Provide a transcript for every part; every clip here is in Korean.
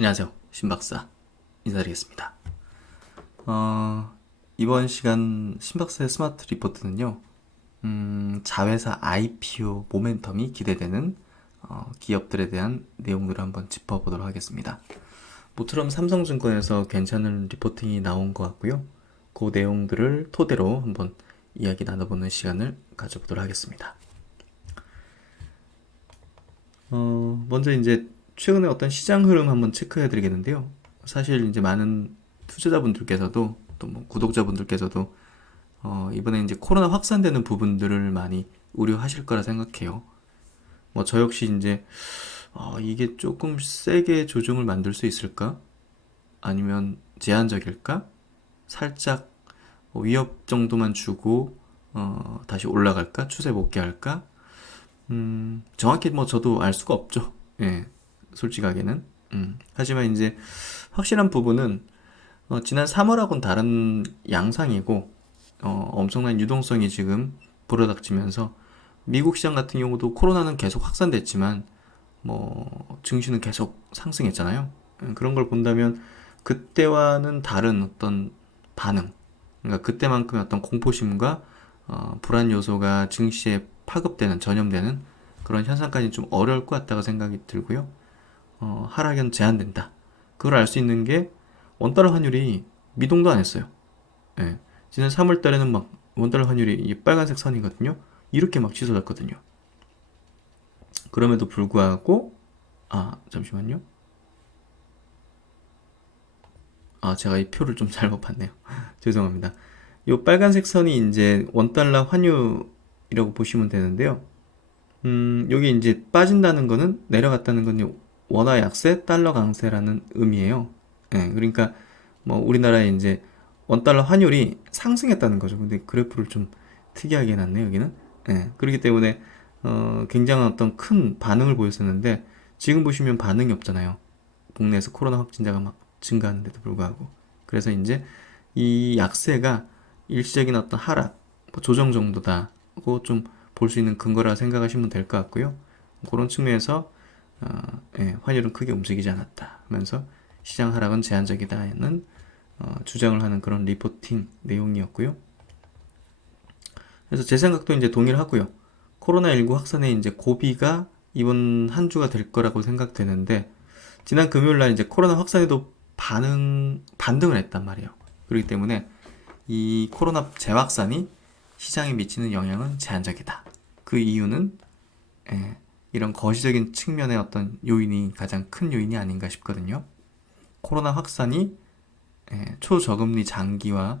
안녕하세요. 신박사 인사드리겠습니다. 이번 시간 신박사의 스마트 리포트는요, 자회사 IPO 모멘텀이 기대되는 기업들에 대한 내용들을 한번 짚어보도록 하겠습니다. 모처럼 삼성증권에서 괜찮은 리포팅이 나온 것 같고요. 그 내용들을 토대로 한번 이야기 나눠보는 시간을 가져보도록 하겠습니다. 먼저 이제 최근에 어떤 시장 흐름 한번 체크해 드리겠는데요. 사실 이제 많은 투자자분들께서도 또 뭐 구독자분들께서도 이번에 이제 코로나 확산되는 부분들을 많이 우려하실 거라 생각해요. 뭐 저 역시 이제 이게 조금 세게 조정을 만들 수 있을까? 아니면 제한적일까? 살짝 위협 정도만 주고 다시 올라갈까? 추세 복귀할까? 정확히 뭐 저도 알 수가 없죠. 예, 솔직하게는. 하지만 이제 확실한 부분은 지난 3월하고는 다른 양상이고 엄청난 유동성이 지금 불어닥치면서 미국 시장 같은 경우도 코로나는 계속 확산됐지만 뭐 증시는 계속 상승했잖아요. 그런 걸 본다면 그때와는 다른 어떤 반응, 그러니까 그때만큼의 어떤 공포심과 불안 요소가 증시에 파급되는 전염되는 그런 현상까지 좀 어려울 것 같다고 생각이 들고요. 하락은 제한된다. 그걸 알 수 있는 게 원달러 환율이 미동도 안 했어요. 예. 지난 3월 달에는 막 원달러 환율이 이 빨간색 선이거든요. 이렇게 막 치솟았거든요. 그럼에도 불구하고 잠시만요. 제가 이 표를 좀 잘못 봤네요. 죄송합니다. 이 빨간색 선이 이제 원달러 환율이라고 보시면 되는데요. 여기 이제 빠진다는 거는 내려갔다는 건 원화 약세, 달러 강세라는 의미예요. 예, 그러니까 뭐 우리나라에 이제 원달러 환율이 상승했다는 거죠. 근데 그래프를 좀 특이하게 해놨네요, 여기는. 예, 그렇기 때문에 굉장한 어떤 큰 반응을 보였었는데 지금 보시면 반응이 없잖아요. 국내에서 코로나 확진자가 막 증가하는데도 불구하고. 그래서 이제 이 약세가 일시적인 어떤 하락, 뭐 조정 정도다고 좀 볼 수 있는 근거라 생각하시면 될 것 같고요. 그런 측면에서 환율은 크게 움직이지 않았다 하면서 시장 하락은 제한적이다는 주장을 하는 그런 리포팅 내용이었고요. 그래서 제 생각도 이제 동의를 하고요. 코로나19 확산의 이제 고비가 이번 한 주가 될 거라고 생각되는데 지난 금요일 날 이제 코로나 확산에도 반등을 했단 말이에요. 그렇기 때문에 이 코로나 재확산이 시장에 미치는 영향은 제한적이다. 그 이유는 이런 거시적인 측면의 어떤 요인이 가장 큰 요인이 아닌가 싶거든요. 코로나 확산이 초저금리 장기화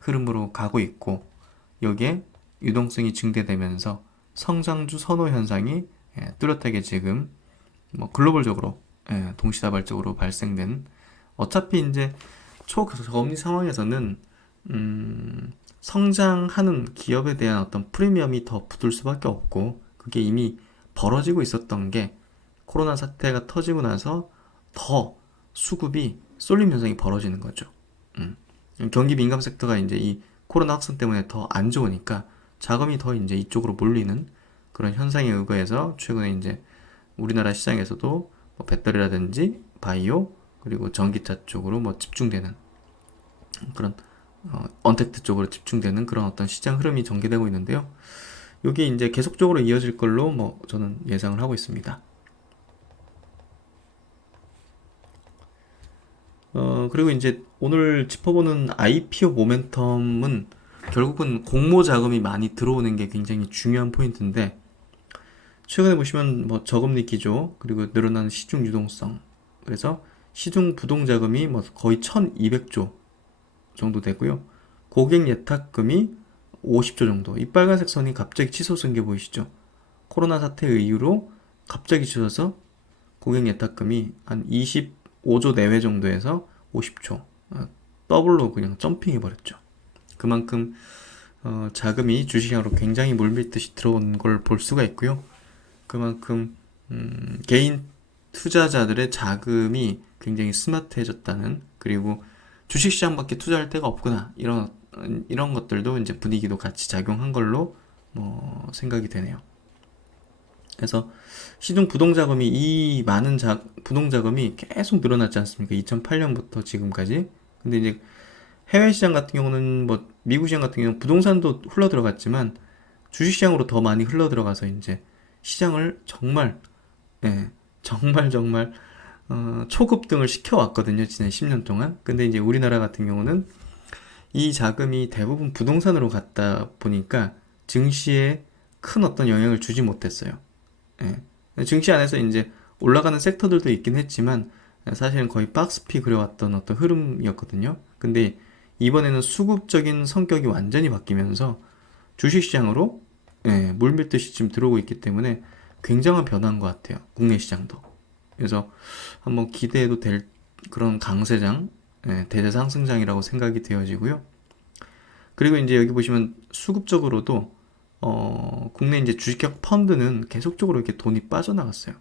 흐름으로 가고 있고 여기에 유동성이 증대되면서 성장주 선호 현상이 뚜렷하게 지금 뭐 글로벌적으로 동시다발적으로 발생된 어차피 이제 초저금리 상황에서는 성장하는 기업에 대한 어떤 프리미엄이 더 붙을 수밖에 없고 그게 이미 벌어지고 있었던 게 코로나 사태가 터지고 나서 더 수급이 쏠림 현상이 벌어지는 거죠. 음. 경기 민감 섹터가 이제 이 코로나 확산 때문에 더 안 좋으니까 자금이 더 이제 이쪽으로 몰리는 그런 현상에 의거해서 최근에 이제 우리나라 시장에서도 뭐 배터리라든지 바이오 그리고 전기차 쪽으로 뭐 집중되는 그런 언택트 쪽으로 집중되는 그런 어떤 시장 흐름이 전개되고 있는데요. 이게 이제 계속적으로 이어질 걸로 뭐 저는 예상을 하고 있습니다. 그리고 이제 오늘 짚어보는 IPO 모멘텀은 결국은 공모 자금이 많이 들어오는 게 굉장히 중요한 포인트인데 최근에 보시면 뭐 저금리 기조 그리고 늘어나는 시중 유동성 그래서 시중 부동 자금이 뭐 거의 1200조 정도 되고요. 고객 예탁금이 50조 정도. 이 빨간색 선이 갑자기 치솟은 게 보이시죠? 코로나 사태 이후로 갑자기 치솟아서 고객 예탁금이 한 25조 내외 정도에서 50조. 더블로 그냥 점핑해버렸죠. 그만큼 자금이 주식시장으로 굉장히 물밀듯이 들어온 걸 볼 수가 있고요. 그만큼 개인 투자자들의 자금이 굉장히 스마트해졌다는 그리고 주식시장밖에 투자할 데가 없구나 이런 것들도 이제 분위기도 같이 작용한 걸로 생각이 되네요. 그래서 시중 부동 자금이 이 많은 부동 자금이 계속 늘어났지 않습니까? 2008년부터 지금까지. 근데 이제 해외 시장 같은 경우는 뭐 미국 시장 같은 경우는 부동산도 흘러 들어갔지만 주식 시장으로 더 많이 흘러 들어가서 이제 시장을 정말 정말 초급등을 시켜왔거든요. 지난 10년 동안. 근데 이제 우리나라 같은 경우는 이 자금이 대부분 부동산으로 갔다 보니까 증시에 큰 어떤 영향을 주지 못했어요. 증시 안에서 이제 올라가는 섹터들도 있긴 했지만 사실은 거의 박스피 그려왔던 어떤 흐름이었거든요. 근데 이번에는 수급적인 성격이 완전히 바뀌면서 주식시장으로 물밀듯이 지금 들어오고 있기 때문에 굉장한 변화인 것 같아요. 국내 시장도. 그래서 한번 기대해도 될 그런 강세장, 대대 상승장이라고 생각이 되어지고요. 그리고 이제 여기 보시면 수급적으로도 국내 이제 주식형 펀드는 계속적으로 이렇게 돈이 빠져나갔어요.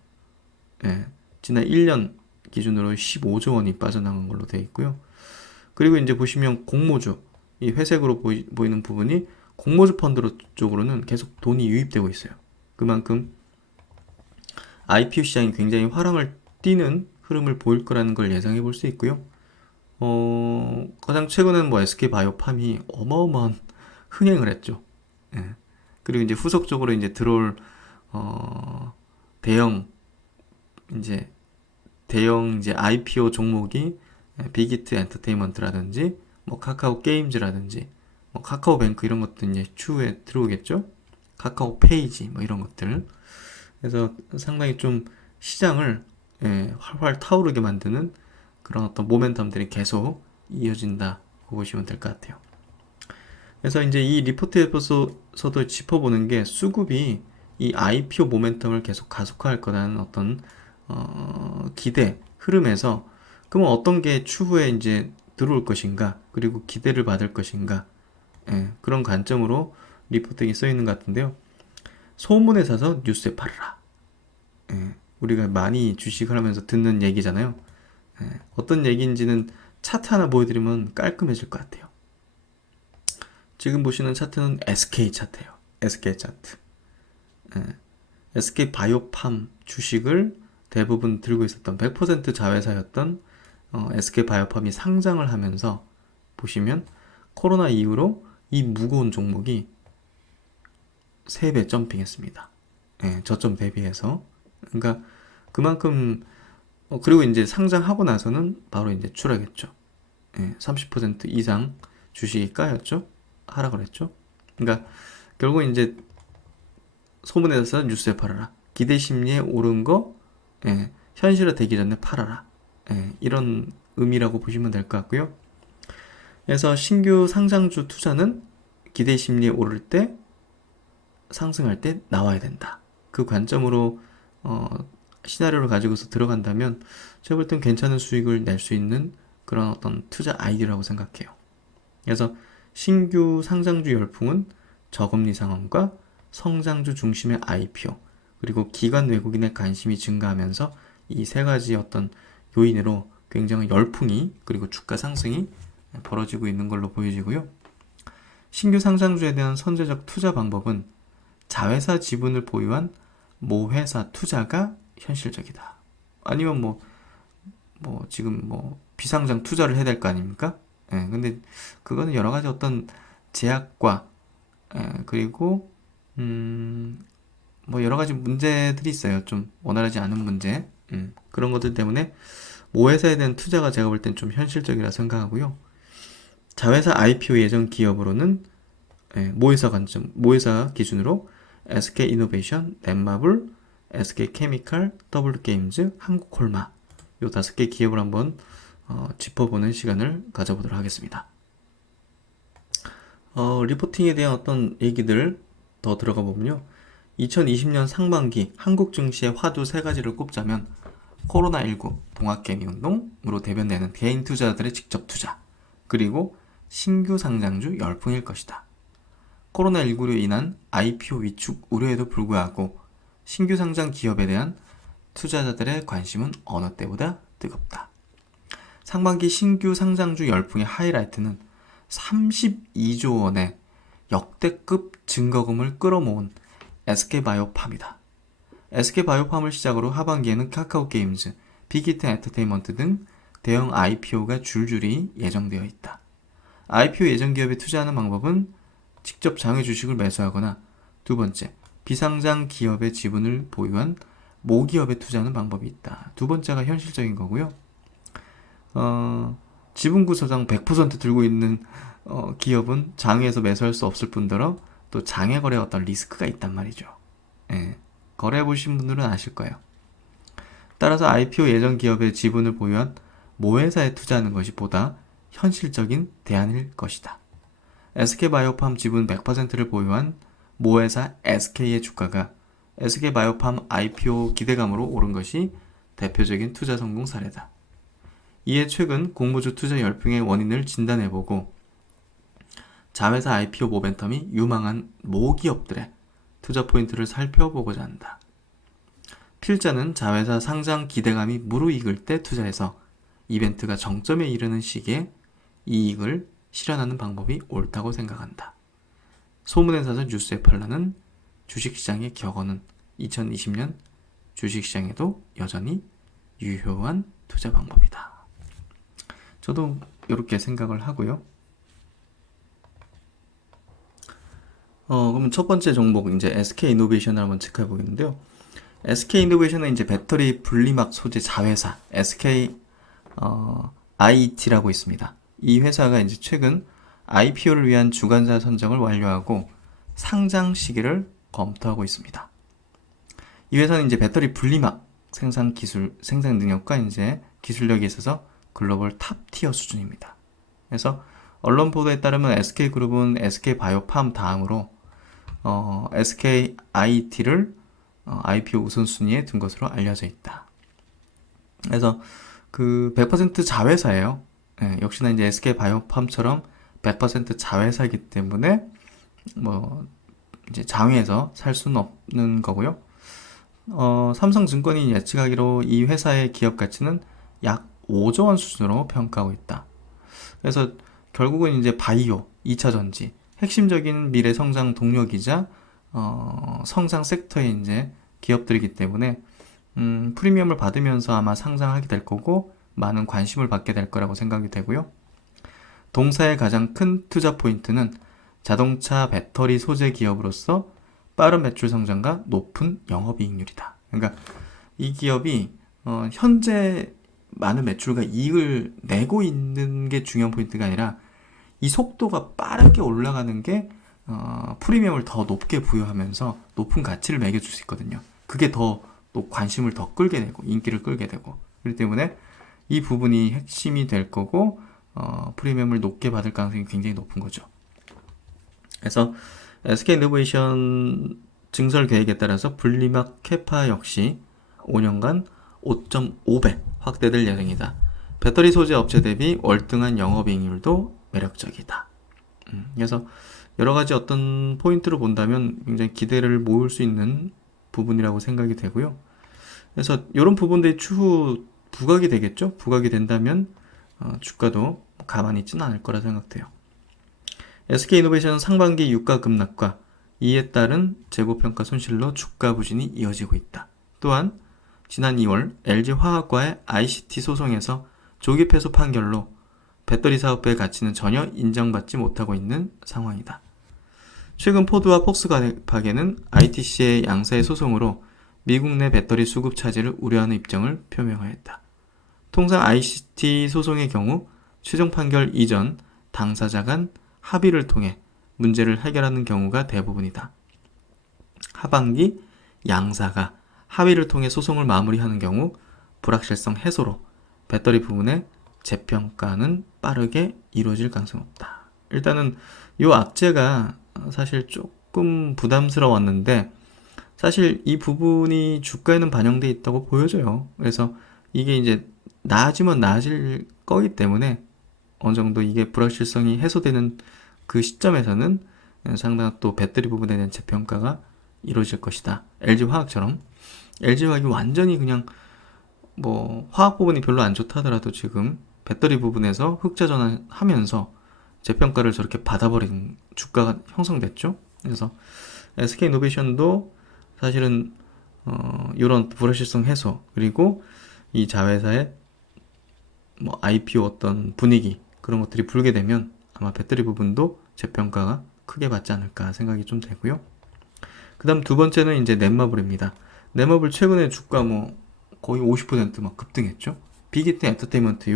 지난 1년 기준으로 15조 원이 빠져나간 걸로 되어 있고요. 그리고 이제 보시면 공모주, 이 회색으로 보이는 부분이 공모주 펀드 쪽으로는 계속 돈이 유입되고 있어요. 그만큼 IPO 시장이 굉장히 화랑을 띠는 흐름을 보일 거라는 걸 예상해 볼 수 있고요. 가장 최근에는 뭐 SK바이오팜이 어마어마한 흥행을 했죠. 그리고 이제 후속적으로 이제 들어올 대형 이제 IPO 종목이 빅히트 엔터테인먼트라든지 뭐 카카오 게임즈라든지 뭐 카카오뱅크 이런 것도 이제 추후에 들어오겠죠. 카카오 페이지 뭐 이런 것들. 그래서 상당히 좀 시장을 활활 타오르게 만드는 그런 어떤 모멘텀들이 계속 이어진다고 보시면 될 것 같아요. 그래서 이제 이 리포트에서도 짚어보는 게 수급이 이 IPO 모멘텀을 계속 가속화할 거라는 어떤 기대 흐름에서 그러면 어떤 게 추후에 이제 들어올 것인가 그리고 기대를 받을 것인가 그런 관점으로 리포트에 써 있는 것 같은데요. 소문에 사서 뉴스에 팔아라. 우리가 많이 주식을 하면서 듣는 얘기잖아요. 어떤 얘기인지는 차트 하나 보여드리면 깔끔해질 것 같아요. 지금 보시는 차트는 SK 차트예요. SK 차트. SK 바이오팜 주식을 대부분 들고 있었던 100% 자회사였던 SK 바이오팜이 상장을 하면서 보시면 코로나 이후로 이 무거운 종목이 3배 점핑했습니다. 저점 대비해서. 그러니까 그만큼 그리고 이제 상장하고 나서는 바로 이제 추락했죠. 30% 이상 주식이 까였죠. 하락을 했죠. 그러니까 결국 이제 소문에서 뉴스에 팔아라. 기대 심리에 오른 거 현실화 되기 전에 팔아라. 이런 의미라고 보시면 될 것 같고요. 그래서 신규 상장주 투자는 기대 심리에 오를 때 상승할 때 나와야 된다. 그 관점으로 시나리오를 가지고서 들어간다면 제가 볼 땐 괜찮은 수익을 낼 수 있는 그런 어떤 투자 아이디어라고 생각해요. 그래서 신규 상장주 열풍은 저금리 상황과 성장주 중심의 IPO 그리고 기관 외국인의 관심이 증가하면서 이 세 가지 어떤 요인으로 굉장히 열풍이 그리고 주가 상승이 벌어지고 있는 걸로 보여지고요. 신규 상장주에 대한 선제적 투자 방법은 자회사 지분을 보유한 모회사 투자가 현실적이다. 아니면 지금 비상장 투자를 해야 될 거 아닙니까? 근데 그거는 여러 가지 어떤 제약과 그리고 여러 가지 문제들이 있어요. 좀 원활하지 않은 문제. 그런 것들 때문에 모회사에 대한 투자가 제가 볼 땐 좀 현실적이라 생각하고요. 자회사 IPO 예정 기업으로는 모회사 기준으로 SK이노베이션, 넷마블, SK케미칼, W게임즈, 한국콜마 요 5개 기업을 한번 짚어보는 시간을 가져보도록 하겠습니다. 리포팅에 대한 어떤 얘기들 더 들어가 보면요. 2020년 상반기 한국 증시의 화두 3가지를 꼽자면 코로나19 동학개미운동으로 대변되는 개인 투자자들의 직접 투자 그리고 신규 상장주 열풍일 것이다. 코로나19로 인한 IPO 위축 우려에도 불구하고 신규 상장 기업에 대한 투자자들의 관심은 어느 때보다 뜨겁다. 상반기 신규 상장주 열풍의 하이라이트는 32조 원의 역대급 증거금을 끌어모은 SK바이오팜이다. SK바이오팜을 시작으로 하반기에는 카카오게임즈, 빅히트 엔터테인먼트 등 대형 IPO가 줄줄이 예정되어 있다. IPO 예정 기업에 투자하는 방법은 직접 장외 주식을 매수하거나 두 번째, 비상장 기업의 지분을 보유한 모기업에 투자하는 방법이 있다. 두 번째가 현실적인 거고요. 지분 구조상 100% 들고 있는 기업은 장외에서 매수할 수 없을 뿐더러 또 장외 거래에 어떤 리스크가 있단 말이죠. 예, 거래해 보신 분들은 아실 거예요. 따라서 IPO 예정 기업의 지분을 보유한 모회사에 투자하는 것이 보다 현실적인 대안일 것이다. SK바이오팜 지분 100%를 보유한 모회사 SK의 주가가 SK바이오팜 IPO 기대감으로 오른 것이 대표적인 투자 성공 사례다. 이에 최근 공모주 투자 열풍의 원인을 진단해보고 자회사 IPO 모멘텀이 유망한 모기업들의 투자 포인트를 살펴보고자 한다. 필자는 자회사 상장 기대감이 무르익을 때 투자해서 이벤트가 정점에 이르는 시기에 이익을 실현하는 방법이 옳다고 생각한다. 소문에 사서 뉴스에 팔라는 주식시장의 격언은 2020년 주식시장에도 여전히 유효한 투자 방법이다. 저도 이렇게 생각을 하고요. 그러면 첫 번째 종목 이제 SK이노베이션을 한번 체크해 보겠는데요. SK이노베이션은 이제 배터리 분리막 소재 자회사 SK IET라고 있습니다. 이 회사가 이제 최근 IPO를 위한 주관사 선정을 완료하고 상장 시기를 검토하고 있습니다. 이 회사는 이제 배터리 분리막 생산 기술, 생산 능력과 이제 기술력에 있어서 글로벌 탑티어 수준입니다. 그래서 언론 보도에 따르면 SK그룹은 SK바이오팜 다음으로 SKIET를 IPO 우선순위에 둔 것으로 알려져 있다. 그래서 그 100% 자회사예요. 예, 역시나 이제 SK바이오팜처럼 100% 자회사이기 때문에 뭐 이제 장외에서 살 수는 없는 거고요. 삼성증권이 예측하기로 이 회사의 기업 가치는 약 5조 원 수준으로 평가하고 있다. 그래서 결국은 이제 바이오, 2차 전지, 핵심적인 미래 성장 동력이자 성장 섹터의 이제 기업들이기 때문에 프리미엄을 받으면서 아마 상장하게 될 거고 많은 관심을 받게 될 거라고 생각이 되고요. 동사의 가장 큰 투자 포인트는 자동차 배터리 소재 기업으로서 빠른 매출 성장과 높은 영업이익률이다. 그러니까 이 기업이 현재 많은 매출과 이익을 내고 있는 게 중요한 포인트가 아니라 이 속도가 빠르게 올라가는 게 프리미엄을 더 높게 부여하면서 높은 가치를 매겨줄 수 있거든요. 그게 더 또 관심을 더 끌게 되고 인기를 끌게 되고 그렇기 때문에 이 부분이 핵심이 될 거고 프리미엄을 높게 받을 가능성이 굉장히 높은 거죠. 그래서 SK이노베이션 증설 계획에 따라서 분리막 캐파 역시 5년간 5.5배 확대될 예정이다. 배터리 소재 업체 대비 월등한 영업이익률도 매력적이다. 그래서 여러 가지 어떤 포인트로 본다면 굉장히 기대를 모을 수 있는 부분이라고 생각이 되고요. 그래서 이런 부분들이 추후 부각이 되겠죠. 부각이 된다면 주가도 가만히 있지는 않을 거라 생각돼요. SK이노베이션은 상반기 유가 급락과 이에 따른 재고평가 손실로 주가 부진이 이어지고 있다. 또한 지난 2월 LG화학과의 ICT 소송에서 조기 패소 판결로 배터리 사업부의 가치는 전혀 인정받지 못하고 있는 상황이다. 최근 포드와 폭스바겐은 ITC의 양사의 소송으로 미국 내 배터리 수급 차질을 우려하는 입장을 표명하였다. 통상 ICT 소송의 경우 최종 판결 이전 당사자 간 합의를 통해 문제를 해결하는 경우가 대부분이다. 하반기 양사가 합의를 통해 소송을 마무리하는 경우 불확실성 해소로 배터리 부분의 재평가는 빠르게 이루어질 가능성이 없다. 일단은 이 악재가 사실 조금 부담스러웠는데 사실 이 부분이 주가에는 반영돼 있다고 보여져요. 그래서 이게 이제 나아지면 나아질 거기 때문에 어느 정도 이게 불확실성이 해소되는 그 시점에서는 상당한 또 배터리 부분에 대한 재평가가 이루어질 것이다. LG화학처럼 LG화학이 완전히 그냥 뭐 화학 부분이 별로 안 좋다 하더라도 지금 배터리 부분에서 흑자 전환하면서 재평가를 저렇게 받아버린 주가가 형성됐죠. 그래서 SK이노베이션도 사실은 이런 불확실성 해소, 그리고 이 자회사의 뭐 IPO 어떤 분위기, 그런 것들이 불게 되면 아마 배터리 부분도 재평가가 크게 받지 않을까 생각이 좀 되고요. 그 다음 두 번째는 이제 넷마블입니다. 넷마블 최근에 주가 뭐 거의 50%막 급등했죠. 빅히트 엔터테인먼트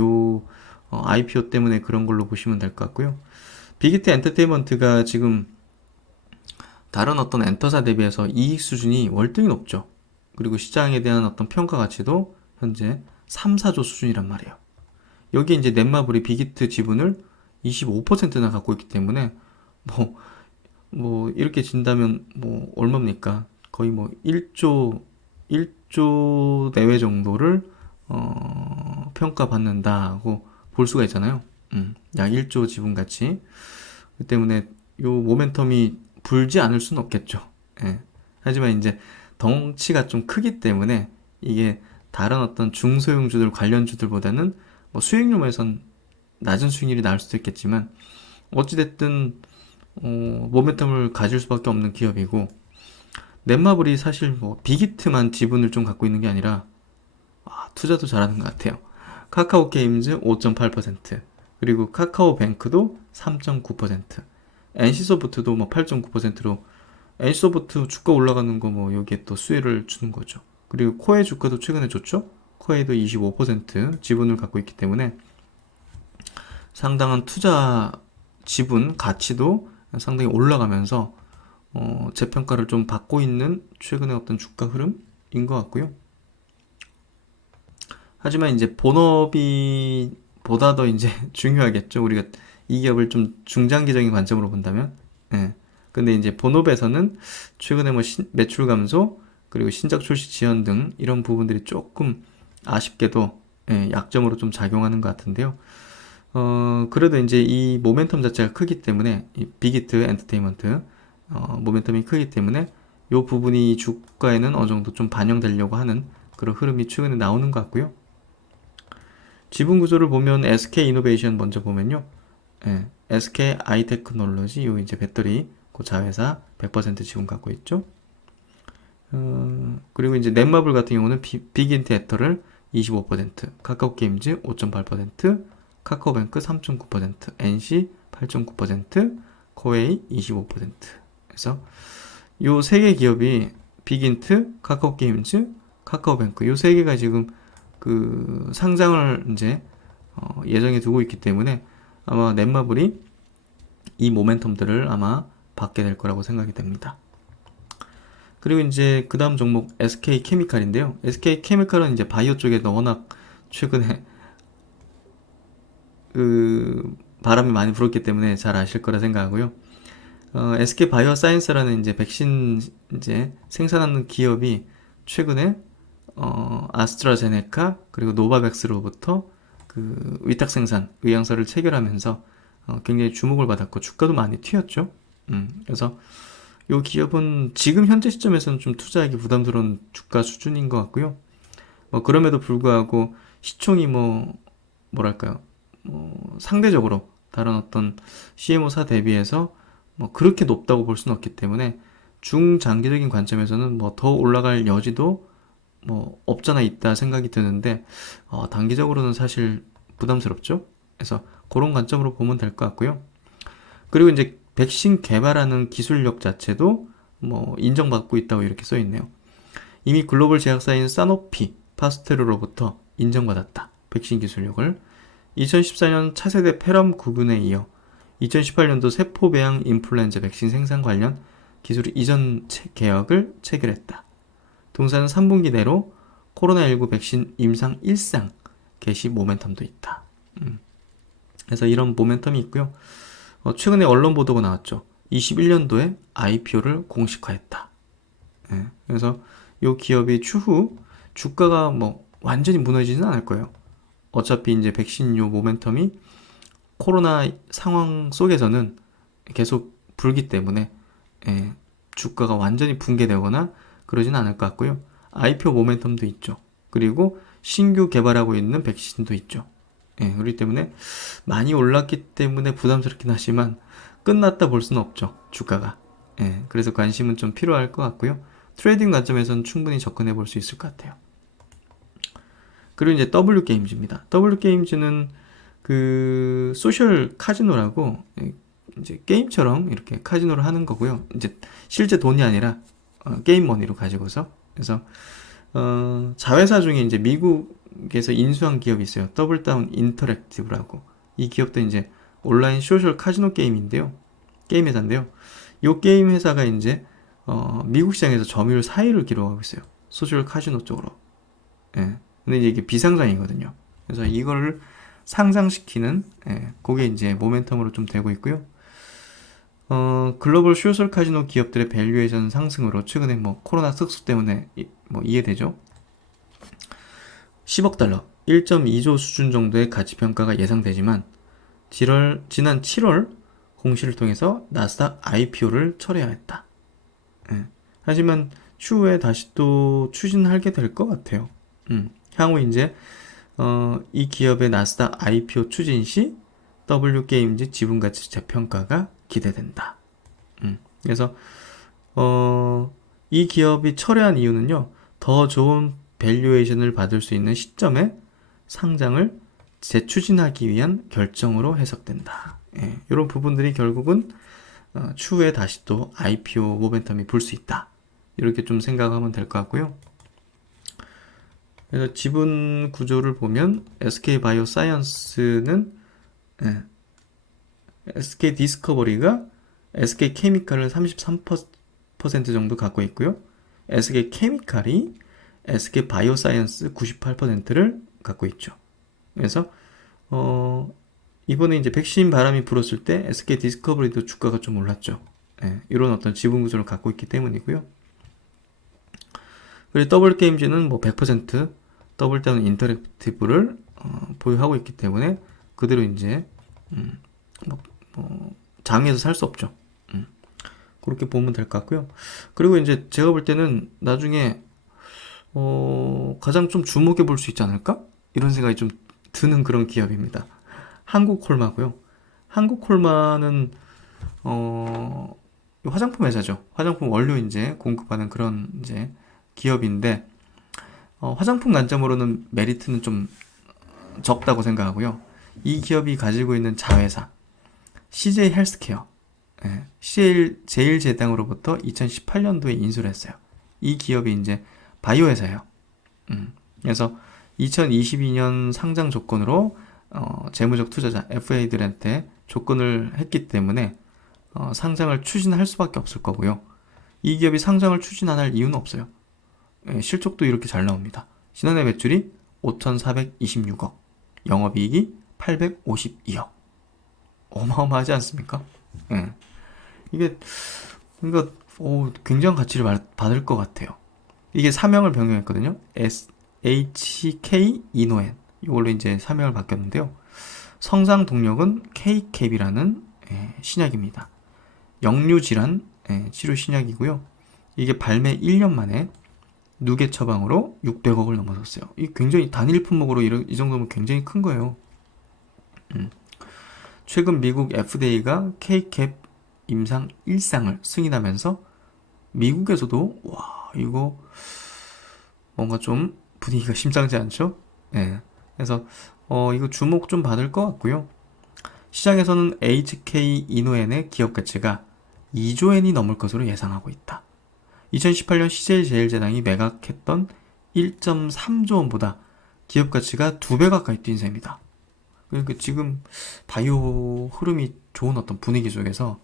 IPO 때문에 그런 걸로 보시면 될 것 같고요. 빅히트 엔터테인먼트가 지금 다른 어떤 엔터사 대비해서 이익 수준이 월등히 높죠. 그리고 시장에 대한 어떤 평가 가치도 현재 3, 4조 수준이란 말이에요. 여기에 이제 넷마블이 빅히트 지분을 25%나 갖고 있기 때문에 뭐, 이렇게 진다면 뭐 얼마입니까? 거의 뭐 1조 내외 정도를 평가받는다고 볼 수가 있잖아요. 약 1조 지분 가치. 그 때문에 요 모멘텀이 불지 않을 수는 없겠죠. 예. 하지만 이제 덩치가 좀 크기 때문에 이게 다른 어떤 중소형주들 관련주들보다는 뭐 수익률에선 낮은 수익률이 나올 수도 있겠지만 어찌됐든 모멘텀을 가질 수밖에 없는 기업이고, 넷마블이 사실 뭐 빅히트만 지분을 좀 갖고 있는 게 아니라 투자도 잘하는 것 같아요. 카카오 게임즈 5.8%, 그리고 카카오뱅크도 3.9%, NC소프트도 뭐 8.9%로 NC소프트 주가 올라가는 거 뭐 여기에 또 수혜를 주는 거죠. 그리고 코웨이 주가도 최근에 좋죠. 코웨이도 25% 지분을 갖고 있기 때문에 상당한 투자 지분 가치도 상당히 올라가면서 재평가를 좀 받고 있는 최근의 어떤 주가 흐름인 것 같고요. 하지만 이제 본업이 보다 더 이제 중요하겠죠. 우리가 이 기업을 좀 중장기적인 관점으로 본다면. 예. 근데 이제 본업에서는 최근에 뭐 매출 감소, 그리고 신작 출시 지연 등 이런 부분들이 조금 아쉽게도 약점으로 좀 작용하는 것 같은데요. 그래도 이제 이 모멘텀 자체가 크기 때문에, 이 빅히트 엔터테인먼트, 모멘텀이 크기 때문에 이 부분이 주가에는 어느 정도 좀 반영되려고 하는 그런 흐름이 최근에 나오는 것 같고요. 지분 구조를 보면 SK 이노베이션 먼저 보면요. SK 아이테크놀로지, 요 이제 배터리, 그 자회사 100% 지분 갖고 있죠. 그리고 이제 넷마블 같은 경우는 빅인트 애터를 25%, 카카오 게임즈 5.8%, 카카오뱅크 3.9%, NC 8.9%, 코웨이 25%. 그래서 요 세 개 기업이 빅인트, 카카오 게임즈, 카카오뱅크, 요 세 개가 지금 그 상장을 이제 예정에 두고 있기 때문에 아마 넷마블이 이 모멘텀들을 아마 받게 될 거라고 생각이 됩니다. 그리고 이제 그 다음 종목 SK 케미칼인데요. SK 케미칼은 이제 바이오 쪽에 워낙 최근에 그 바람이 많이 불었기 때문에 잘 아실 거라 생각하고요. SK 바이오 사이언스라는 이제 백신 이제 생산하는 기업이 최근에 아스트라제네카 그리고 노바백스로부터 그 위탁 생산 의향서를 체결하면서 굉장히 주목을 받았고 주가도 많이 튀었죠. 그래서 이 기업은 지금 현재 시점에서는 좀 투자하기 부담스러운 주가 수준인 것 같고요. 뭐 그럼에도 불구하고 시총이 뭐랄까요, 상대적으로 다른 어떤 CMO사 대비해서 뭐 그렇게 높다고 볼 수는 없기 때문에 중장기적인 관점에서는 뭐 더 올라갈 여지도 뭐 없잖아 있다 생각이 드는데 단기적으로는 사실 부담스럽죠. 그래서 그런 관점으로 보면 될 것 같고요. 그리고 이제 백신 개발하는 기술력 자체도 뭐 인정받고 있다고 이렇게 써 있네요. 이미 글로벌 제약사인 사노피 파스테르로부터 인정받았다. 백신 기술력을 2014년 차세대 폐렴 구균에 이어 2018년도 세포배양 인플루엔자 백신 생산 관련 기술 이전 계약을 체결했다. 동사는 3분기 내로 코로나19 백신 임상 1상 개시 모멘텀도 있다. 그래서 이런 모멘텀이 있고요. 최근에 언론 보도가 나왔죠. 21년도에 IPO를 공식화했다. 그래서 이 기업이 추후 주가가 뭐 완전히 무너지지는 않을 거예요. 어차피 이제 백신 요 모멘텀이 코로나 상황 속에서는 계속 불기 때문에 주가가 완전히 붕괴되거나 그러진 않을 것 같고요. IPO 모멘텀도 있죠. 그리고 신규 개발하고 있는 백신도 있죠. 그렇기 때문에 많이 올랐기 때문에 부담스럽긴 하지만 끝났다 볼 수는 없죠. 주가가. 그래서 관심은 좀 필요할 것 같고요. 트레이딩 관점에서는 충분히 접근해 볼 수 있을 것 같아요. 그리고 이제 W게임즈입니다. W게임즈는 그 소셜 카지노라고 이제 게임처럼 이렇게 카지노를 하는 거고요. 이제 실제 돈이 아니라 게임 머니로 가지고서. 그래서 자회사 중에 이제 미국에서 인수한 기업이 있어요. 더블다운 인터랙티브라고. 이 기업도 이제 온라인 소셜 카지노 게임인데요. 게임 회사인데요. 이 게임 회사가 이제 미국 시장에서 점유율 4위를 기록하고 있어요. 소셜 카지노 쪽으로. 예. 근데 이게 비상장이거든요. 그래서 이거를 상장시키는, 그게 이제 모멘텀으로 좀 되고 있고요. 글로벌 소셜 카지노 기업들의 밸류에이션 상승으로 최근에 뭐 코로나 쓱수 때문에 뭐 이해되죠? 10억 달러, 1.2조 수준 정도의 가치 평가가 예상되지만 지난 7월 공시를 통해서 나스닥 IPO를 철회하였다. 하지만 추후에 다시 또 추진하게 될 것 같아요. 향후 이제 이 기업의 나스닥 IPO 추진 시 W게임즈 지분가치 재평가가 기대된다. 그래서 이 기업이 철회한 이유는요, 더 좋은 밸류에이션을 받을 수 있는 시점에 상장을 재추진하기 위한 결정으로 해석된다. 이런 부분들이 결국은 추후에 다시 또 IPO 모멘텀이 불 수 있다. 이렇게 좀 생각하면 될 것 같고요. 그래서 지분 구조를 보면 SK 바이오사이언스는 SK 디스커버리가 SK 케미칼을 33% 정도 갖고 있고요. SK 케미칼이 SK 바이오사이언스 98%를 갖고 있죠. 그래서 이번에 이제 백신 바람이 불었을 때 SK 디스커버리도 주가가 좀 올랐죠. 이런 어떤 지분 구조를 갖고 있기 때문이고요. 그리고 더블게임즈는 뭐 100% 더블다운 인터랙티브를 보유하고 있기 때문에 그대로 이제 장에서 살 수 없죠. 그렇게 보면 될 것 같고요. 그리고 이제 제가 볼 때는 나중에 가장 좀 주목해 볼 수 있지 않을까? 이런 생각이 좀 드는 그런 기업입니다. 한국콜마고요. 한국콜마는 화장품 회사죠. 화장품 원료 이제 공급하는 그런 이제 기업인데 화장품 관점으로는 메리트는 좀 적다고 생각하고요. 이 기업이 가지고 있는 자회사 CJ 헬스케어, 제일제당으로부터 2018년도에 인수를 했어요. 이 기업이 이제 바이오 회사예요. 그래서 2022년 상장 조건으로 재무적 투자자 FA들한테 조건을 했기 때문에 상장을 추진할 수밖에 없을 거고요. 이 기업이 상장을 추진 안 할 이유는 없어요. 실적도 이렇게 잘 나옵니다. 지난해 매출이 5,426억, 영업이익이 852억. 어마어마하지 않습니까? 이게 굉장한 가치를 받을 것 같아요. 이게 사명을 변경했거든요. HK 이노엔 이걸로 이제 사명을 바뀌었는데요. 성장 동력은 K캡이라는 신약입니다. 역류 질환 치료 신약이고요. 이게 발매 1년 만에 누계 처방으로 600억을 넘어섰어요. 이 굉장히 단일 품목으로 이 정도면 굉장히 큰 거예요. 최근 미국 FDA가 K캡 임상 1상을 승인하면서 미국에서도 와 이거 뭔가 좀 분위기가 심상치 않죠? 그래서 이거 주목 좀 받을 것 같고요. 시장에서는 HK 이노엔의 기업 가치가 2조 엔이 넘을 것으로 예상하고 있다. 2018년 CJ제일제당이 매각했던 1.3조 원보다 기업 가치가 2배 가까이 뛴 셈이다. 그러니까 지금 바이오 흐름이 좋은 어떤 분위기 속에서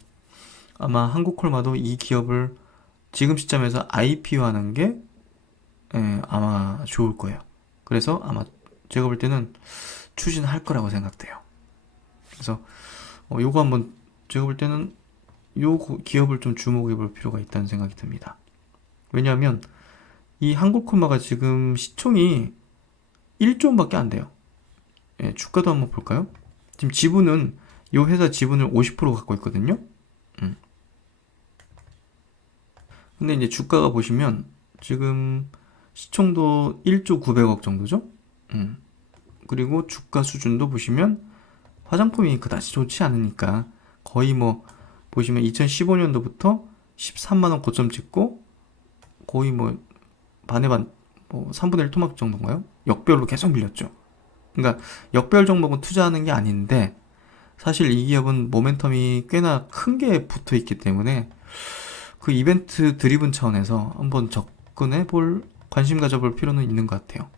아마 한국콜마도 이 기업을 지금 시점에서 IPO 하는 게 아마 좋을 거예요. 그래서 아마 제가 볼 때는 추진할 거라고 생각돼요. 그래서 요거 한번 제가 볼 때는 요 기업을 좀 주목해 볼 필요가 있다는 생각이 듭니다. 왜냐하면 이 한국콜마가 지금 시총이 1조 원밖에 안 돼요. 주가도 한번 볼까요? 지금 지분은 요 회사 지분을 50% 갖고 있거든요. 근데 이제 주가가 보시면 지금 시총도 1조 900억 정도죠. 그리고 주가 수준도 보시면 화장품이 그다지 좋지 않으니까 거의 뭐 보시면 2015년도부터 13만원 고점 찍고 거의 뭐 반에 반, 뭐 3분의 1 토막 정도인가요? 역별로 계속 밀렸죠. 그러니까 역별 종목은 투자하는 게 아닌데 사실 이 기업은 모멘텀이 꽤나 큰 게 붙어 있기 때문에 그 이벤트 드리븐 차원에서 한번 접근해 볼, 관심 가져볼 필요는 있는 것 같아요.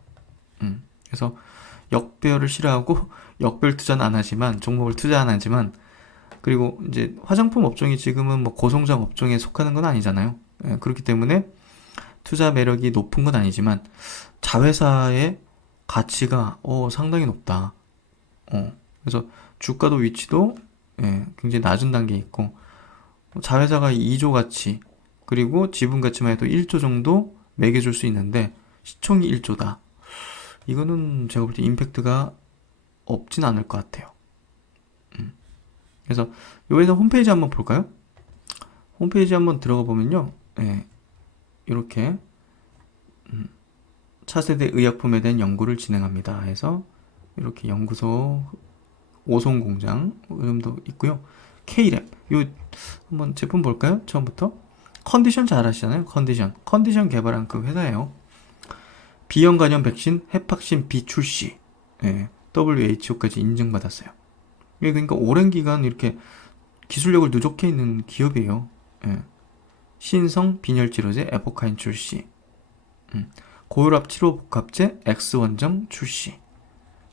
그래서 역별을 싫어하고 역별 투자는 안 하지만, 종목을 투자 안 하지만, 그리고 이제 화장품 업종이 지금은 뭐 고성장 업종에 속하는 건 아니잖아요. 예, 그렇기 때문에 투자 매력이 높은 건 아니지만 자회사의 가치가 상당히 높다. 그래서 주가도 위치도 예, 굉장히 낮은 단계에 있고, 자회사가 2조 가치, 그리고 지분 가치만 해도 1조 정도 매겨줄 수 있는데 시총이 1조다. 이거는 제가 볼 때 임팩트가 없진 않을 것 같아요. 그래서 여기서 홈페이지 한번 볼까요? 홈페이지 한번 들어가 보면요, 예, 이렇게 차세대 의약품에 대한 연구를 진행합니다 해서 이렇게 연구소 오송공장 이름도 있고요. K랩, 요 한번 제품 볼까요? 처음부터 컨디션 잘 아시잖아요. 컨디션 개발한 그 회사예요. B형 간염 백신 헤팍신 B 출시, 예, WHO까지 인증받았어요. 이게 그러니까 오랜 기간 이렇게 기술력을 누적해 있는 기업이에요. 예. 신성 빈혈치료제 에포카인 출시, 고혈압 치료 복합제 X원정 출시,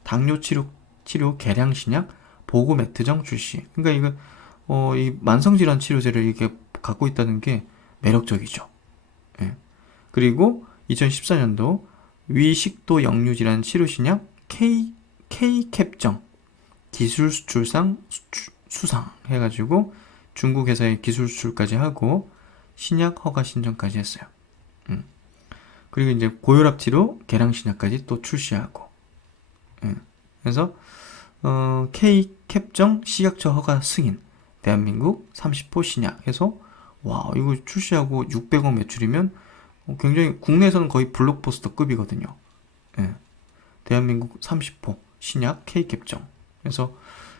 당뇨 치료 계량 신약 보고메트정 출시. 그러니까 이거 이 만성질환 치료제를 이렇게 갖고 있다는 게 매력적이죠. 예. 그리고 2014년도 위식도 역류질환 치료 신약 K캡정 기술 수출상 수상 해가지고 중국 회사에 기술 수출까지 하고 신약 허가 신청까지 했어요. 그리고 이제 고혈압 치료 계량 신약까지 또 출시하고, 예. 그래서 K캡정 식약처 허가 승인, 대한민국 30호 신약 해서 와, 이거 출시하고 600억 매출이면 굉장히 국내에서는 거의 블록버스터급이거든요. 예. 대한민국 30호 신약 K캡정. 그래서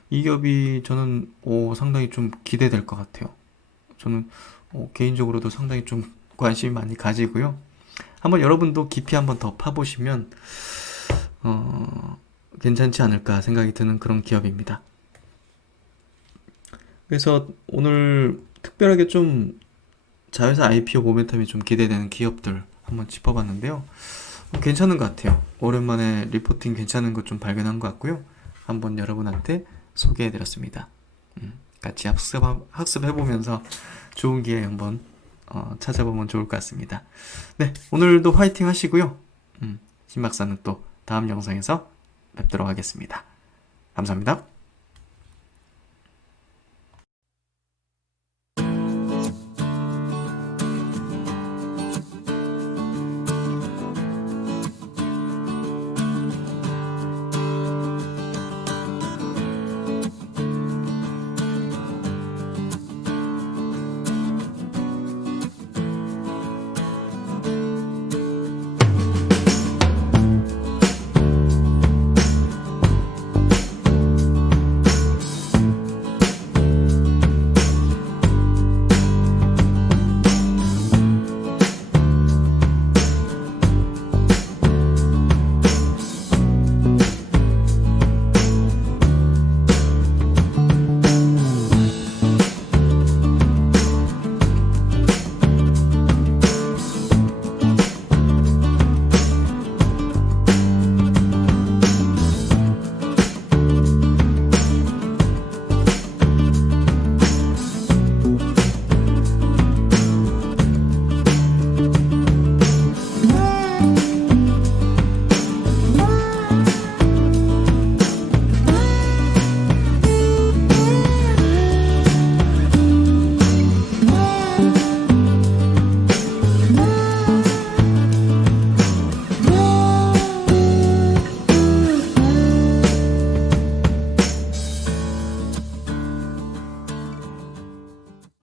이 기업이 저는 상당히 좀 기대될 것 같아요. 저는 개인적으로도 상당히 좀 관심이 많이 가지고요. 한번 여러분도 깊이 한번 더 파보시면 괜찮지 않을까 생각이 드는 그런 기업입니다. 그래서 오늘 특별하게 좀 자회사 IPO 모멘텀이 좀 기대되는 기업들 한번 짚어봤는데요. 괜찮은 것 같아요. 오랜만에 리포팅 괜찮은 것 좀 발견한 것 같고요. 한번 여러분한테 소개해드렸습니다. 같이 학습해보면서 좋은 기회 한번 찾아보면 좋을 것 같습니다. 네, 오늘도 화이팅 하시고요. 신박사는 또 다음 영상에서 뵙도록 하겠습니다. 감사합니다.